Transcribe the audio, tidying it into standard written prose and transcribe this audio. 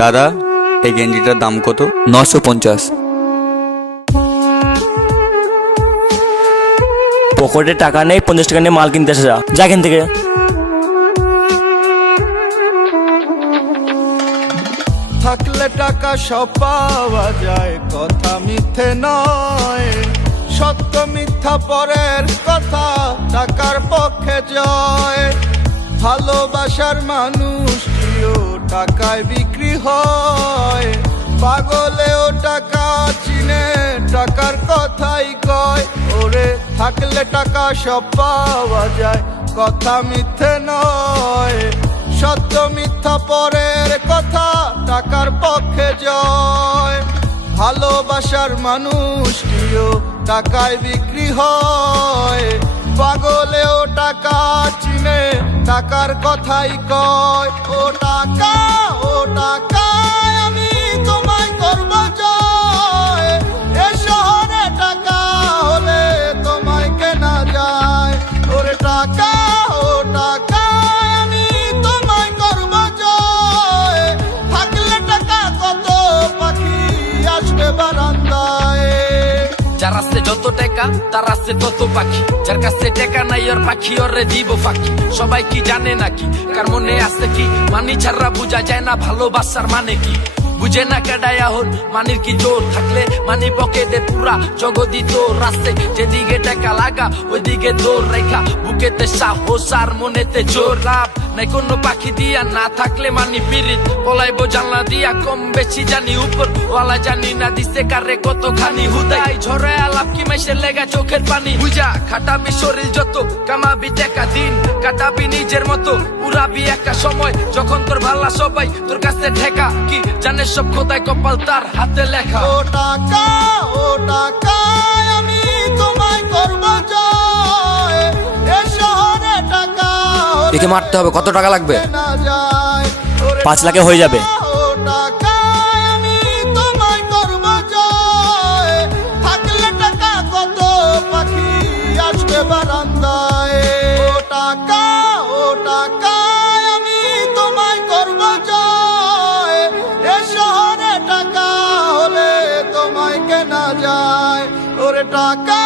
দাদা, এই গেঞ্জিটার দাম কত? 950। পকেটে টাকা নেই, 50 টাকা নিয়ে মাল কিনতে এসে যা এখান থেকে। থাকলে টাকা সব পাওয়া যায়, কথা মিথ্যে নয়। সত্য মিথ্যা পরের কথা, টাকার পক্ষে জয়। ভালোবাসার মানুষটিও টাকায় বিক্রি হয়। পাগলেও টাকা চিনে, টাকার কথাই কয়। ওরে থাকলে টাকা সব পাওয়া যায়, কথা মিথ্যে নয়। সত্য মিথ্যা পরের কথা, টাকার পক্ষে জয়। ভালোবাসার মানুষটিও টাকায় বিক্রি হয়। পাগলেও টাকা চিনে, টাকার কথাই কয়। ও টাকা, ও টাকা, আমি তোমায় করব জয়। এ শহরে টাকা হলে তোমায় কেনা যায়। ওরে টাকা, ও টাকা, আমি তোমায় করব জয়। থাকলে টাকা কত পাখি আসবে বারান্দায়। যার আছে যত টাকা তার আছে তত পাখি, যার কাছে টাকা নাই ওর পাখি ওরে দিব ফাঁকি। সবাই কি জানে নাকি কার মনে আছে কি, মানি ছাড়া বোঝা যায় না ভালোবাসার মানে কি। বুঝে না কেডায় এখন মানির কি জোর, থাকলে মানি পকেটে পুরা জগদি তোর। রাস্তে যেদিকে টাকা লাগা ওইদিকে দৌড় রেখা, বুকেতে সাহস আর মনেতে জোর। লাভ নাই কোনো পাখি দিয়া, না থাকলে মানি পিরিত পলাইবো জানলা দিয়া। কম বেশি জানি উপর ওয়ালা, জানি না দিছে কারে কতখানি। হুদাই ঝরে আলাপ কি মাইসে লেগা চোখের পানি। বুঝা খাটাবি শরীর যত, কামাবি টাকা দিন কাটাবি নিজের মতো। উড়াবি একটা সময় যখন তোর ভালা সবাই তোর কাছে ঠেকা। কি জানে সব খোদাই কপাল তার হাতে লেখা। ও টাকা, ও টাকা, আমি তোমায় করব জয়। এ শহরে টাকা হলে একে মারতে হবে। কত টাকা লাগবে? না যায়। ওরে 5 লাখে হয়ে যাবে। ও টাকা, আমি তোমায় করব জয়। থাকলে টাকা কত পাখি আসবে বারান্দায়। ও টাকা, ও টাকা, আমি তোমায় করব জয়। এ শহরে টাকা হলে তোমায় কেনা যায়। ওরে টাকা,